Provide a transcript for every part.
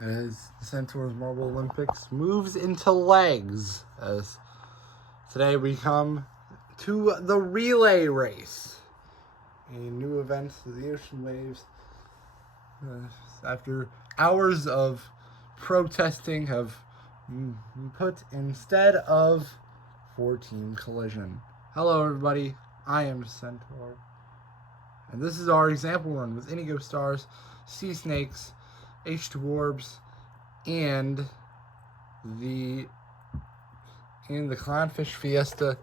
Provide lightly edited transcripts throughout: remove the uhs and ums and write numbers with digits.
as the Centaurs Marble Olympics moves into legs. As today we come to the relay race, a new event to the Ocean Waves. After hours of protesting, have put instead of 4-team collision. Hello, everybody. I am Centaur, and this is our example run with Indigo Stars, Sea Snakes, H2 Orbs, and the Clownfish Fiesta.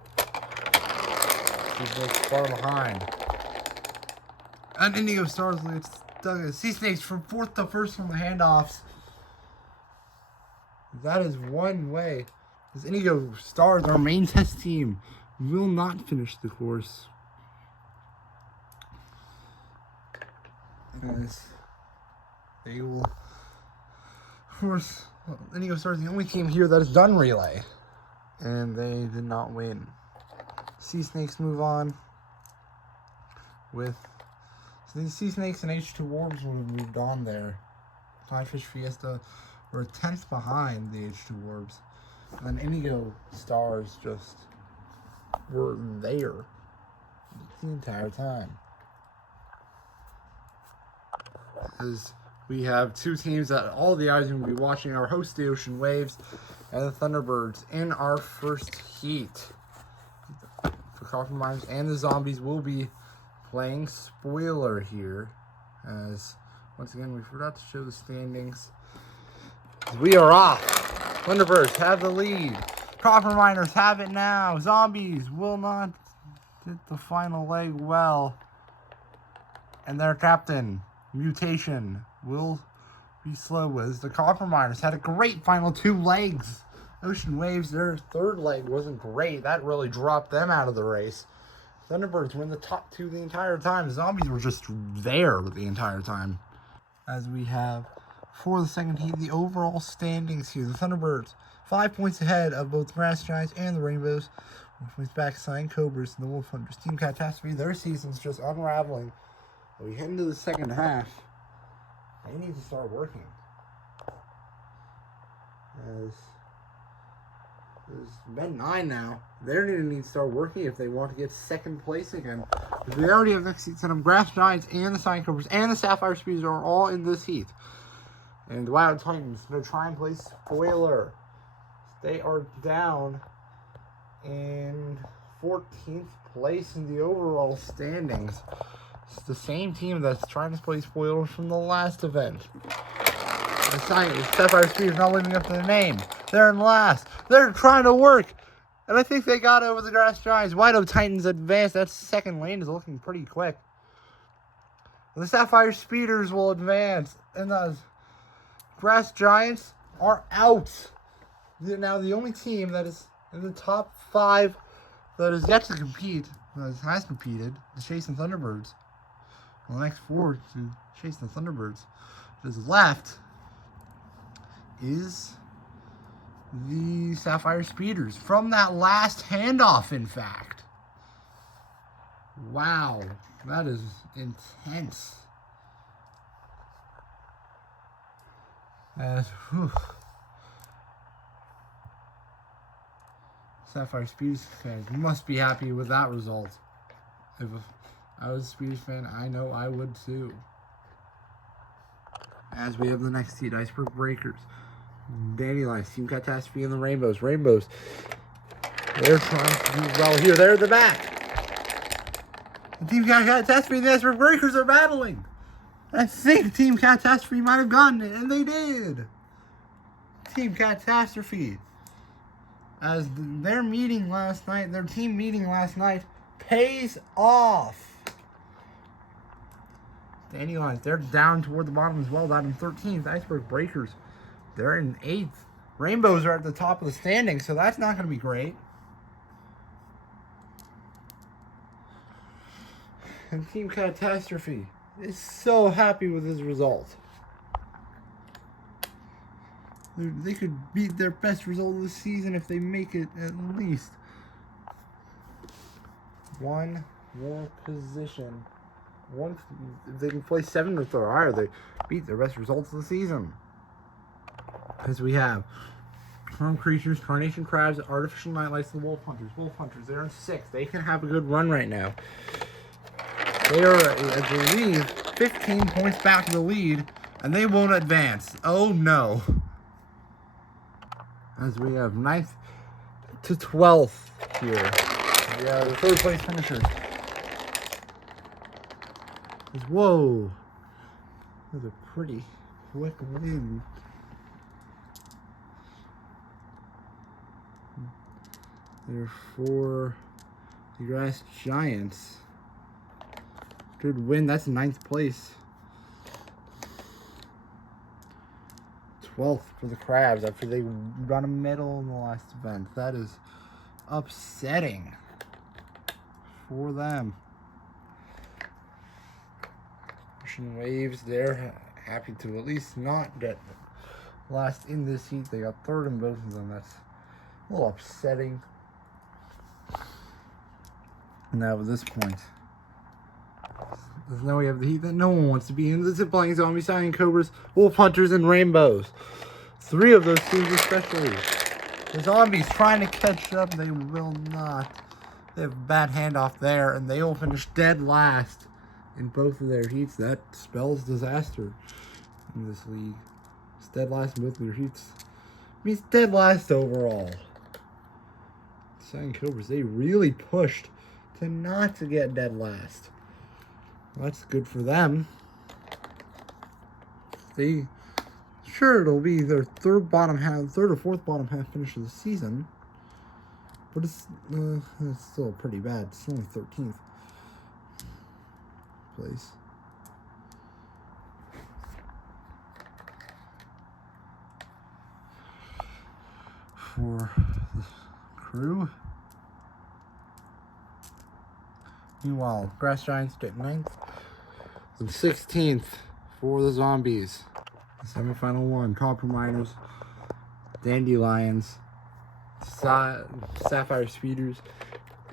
She's far behind. And Indigo Stars leads Sea Snakes from 4th to 1st from the handoffs. That is one way. As Indigo Stars, our main test team, will not finish the course. As they will, of course, Indigo Stars is the only team here that has done relay, and they did not win. Sea Snakes move on with, so the Sea Snakes and H2 Orbs would have moved on there. Clownfish Fiesta were 10th behind the H2 Orbs, and then Indigo Stars just were there the entire time. As we have two teams that all the eyes are going to be watching, our host, the Ocean Waves, and the Thunderbirds in our first heat. The Coffin Miners and the Zombies will be playing spoiler here, as once again we forgot to show the standings. We are off. Thunderbirds have the lead. Copper Miners have it now. Zombies will not hit the final leg well, and their captain, Mutation, will be slow. As the Copper Miners had a great final 2 legs. Ocean Waves, their 3rd leg wasn't great. That really dropped them out of the race. Thunderbirds were in the top 2 the entire time. The Zombies were just there the entire time. As we have, for the second heat, the overall standings here. The Thunderbirds, 5 points ahead of both the Grass Giants and the Rainbows. 1 point back, Cyan Cobras and the Wolf Hunters. Team Catastrophe, their season's just unraveling. We head into the second half. They need to start working. As it's been 9 now. They're going to need to start working if they want to get second place again. Because we already have next heat set up. Grass Giants and the Cyan Cobras and the Sapphire Speeds are all in this heat. And the Wild Titans, they're trying to play spoiler. They are down in 14th place in the overall standings. It's the same team that's trying to play spoiler from the last event. The Sapphire Speed is not living up to the name. They're in last. They're trying to work. And I think they got over the Grass Giants. Wild Titans advance. That second lane is looking pretty quick. The Sapphire Speeders will advance. And the Grass Giants are out. Now the only team that is in the top 5 that is yet to compete, that has competed, the Chasing Thunderbirds. Well, the next 4 to chase the Thunderbirds that is left is the Sapphire Speeders from that last handoff, in fact. Wow, that is intense. Sapphire Speeders fans must be happy with that result. If I was a Speeders fan, I know I would too. As we have the next heat, Iceberg Breakers, Dandelions, Team Catastrophe, and the Rainbows. Rainbows, they're trying to do well here. They're at the back. The Team Catastrophe and the Iceberg Breakers are battling. I think Team Catastrophe might have gotten it, and they did. Team Catastrophe, as their meeting last night, their team meeting last night, pays off. Dandelions, they're down toward the bottom as well, down in 13th. Iceberg Breakers, they're in 8th. Rainbows are at the top of the standings, so that's not going to be great. And Team Catastrophe is so happy with his result. They could beat their best result of the season if they make it at least one more position. If they can play 7th or higher, they beat their best results of the season. As we have Chrome Creatures, Carnation Crabs, Artificial Nightlights, and the Wolf Hunters. Wolf Hunters, they're in 6th. They can have a good run right now. They are, I believe, 15 points back in the lead, and they won't advance. Oh no. As we have 9th to 12th here. We have the 3rd place finishers. Whoa. That was a pretty quick win. Therefore, the Grass Giants. Good win. That's 9th place. 12th for the Crabs after they got a medal in the last event. That is upsetting for them. Ocean Waves, they're happy to at least not get last in this heat. They got 3rd in both of them. That's a little upsetting. Now at this point, now we have the heat that no one wants to be in. The Zip-Lining Zombies, Cyan Cobras, Wolf Hunters, and Rainbows. 3 of those teams especially. The Zombies trying to catch up. They will not. They have a bad handoff there, and they will finish dead last in both of their heats. That spells disaster in this league. It's dead last in both of their heats. Means dead last overall. Cyan Cobras, they really pushed to not to get dead last. Well, that's good for them. Sure, it'll be their 3rd or 4th bottom half finish of the season, but it's still pretty bad. It's only 13th place. For the crew. Meanwhile, Grass Giants get 9th and 16th for the Zombies. Semifinal 1, Copper Miners, Dandelions, Sapphire Speeders,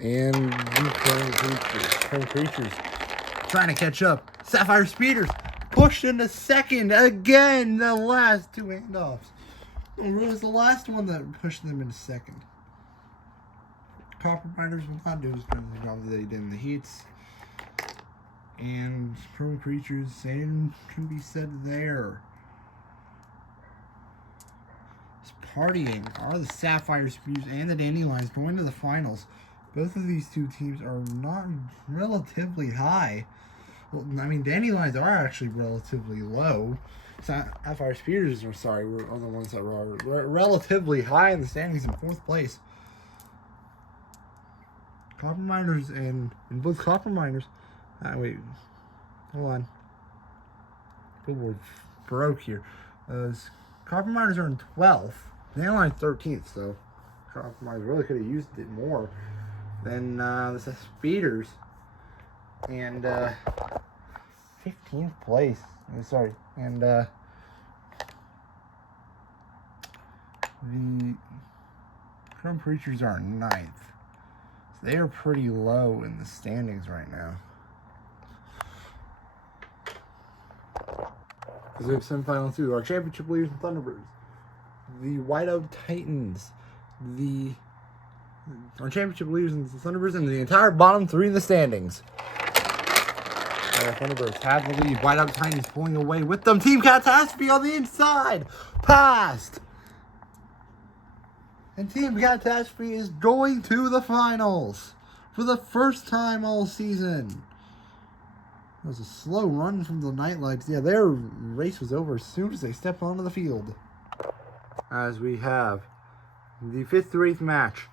and the Chrome Creatures. Chrome Creatures trying to catch up. Sapphire Speeders pushed into 2nd again. The last 2 handoffs. It was the last one that pushed them into 2nd. Copper Miners will not do as good of a job as they did in the heats. And Chrome Creatures, same can be said there. Partying are the Sapphire Spears and the Dandelions going to the finals. Both of these 2 teams are not relatively high. Well, I mean, Dandelions are actually relatively low. Sapphire Spears are the ones that were relatively high in the standings in 4th place. Copper Miners and both Copper Miners. Wait, hold on. Billboard broke here. Copper Miners are in 12th. Dandelions 13th, so Copper Miners really could have used it more than the Speeders. And 15th place. And the Chrome Creatures are 9th. So they are pretty low in the standings right now. Because we have semifinal 2, our championship leaders and Thunderbirds. The Whiteout Titans, our championship leaders and the Thunderbirds, and the entire bottom 3 in the standings. Thunderbirds have the lead. Whiteout Titans pulling away with them. Team Catastrophe on the inside. Passed. And Team Catastrophe is going to the finals for the first time all season. It was a slow run from the Nightlights. Yeah, their race was over as soon as they stepped onto the field. As we have the 5th through 8th match.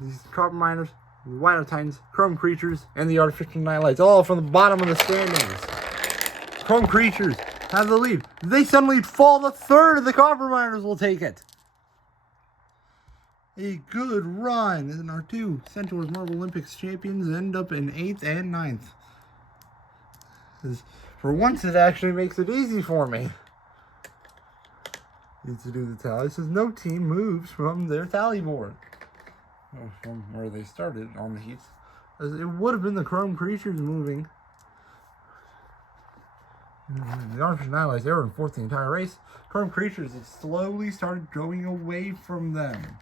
These Copper Miners, the Whiteout Titans, Chrome Creatures, and the Artificial Nightlights, all from the bottom of the standings. Chrome Creatures have the lead. They suddenly fall to 3rd, and the Copper Miners will take it. A good run. And our 2 Centaurs Marvel Olympics champions end up in 8th and 9th. For once, it actually makes it easy for me. Need to do the tally. It says no team moves from their tally board. From where they started on the heats. It would have been the Chrome Creatures moving. The Artificial Nihilites, they were in fourth the entire race. Chrome Creatures, it slowly started going away from them.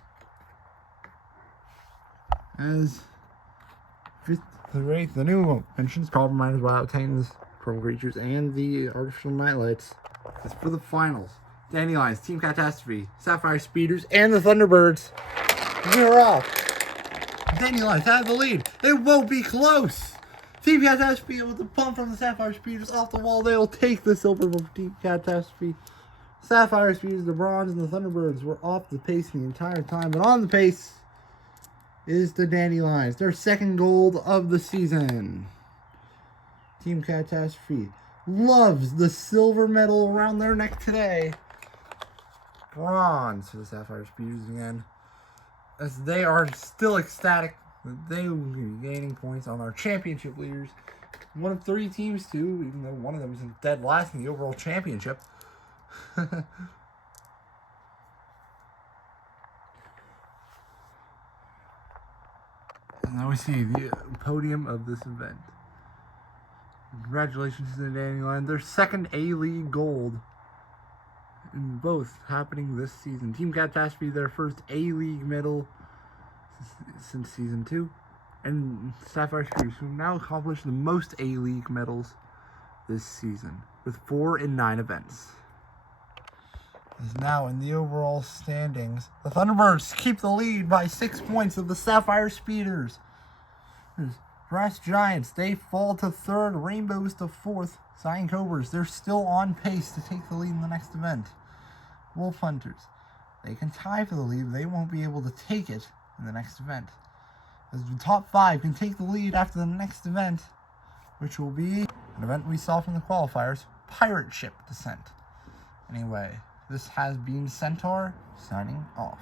As fifth the race, the new entrants, Copper Miners, Wild Titans, Chrome Creatures, and the Artificial Nightlights. As for the finals, Dandelions, Team Catastrophe, Sapphire Speeders, and the Thunderbirds. We're off. Dandelions have the lead. It won't be close. Team Catastrophe with the pump from the Sapphire Speeders off the wall. They'll take the silver from Team Catastrophe. Sapphire Speeders, the bronze, and the Thunderbirds were off the pace the entire time. But on the pace is the Dandelions, their second gold of the season. Team Catastrophe loves the silver medal around their neck today. Bronze for the Sapphire Speeders again, as they are still ecstatic that they will be gaining points on our championship leaders. One of 3 teams too, even though one of them is dead last in the overall championship. And now we see the podium of this event. Congratulations to the Dandelions, their second A-League gold. And both happening this season. Team Catastrophe, their first A-League medal since Season 2. And Sapphire Speeders, who now accomplished the most A-League medals this season, with 4 in 9 events. Is now in the overall standings. The Thunderbirds keep the lead by 6 points of the Sapphire Speeders. Brass Giants, they fall to 3rd. Rainbows to 4th. Cyan Cobras, they're still on pace to take the lead in the next event. Wolf Hunters, they can tie for the lead, but they won't be able to take it in the next event. As the top 5 can take the lead after the next event, which will be an event we saw from the qualifiers, Pirate Ship Descent. Anyway, this has been Centaur, signing off.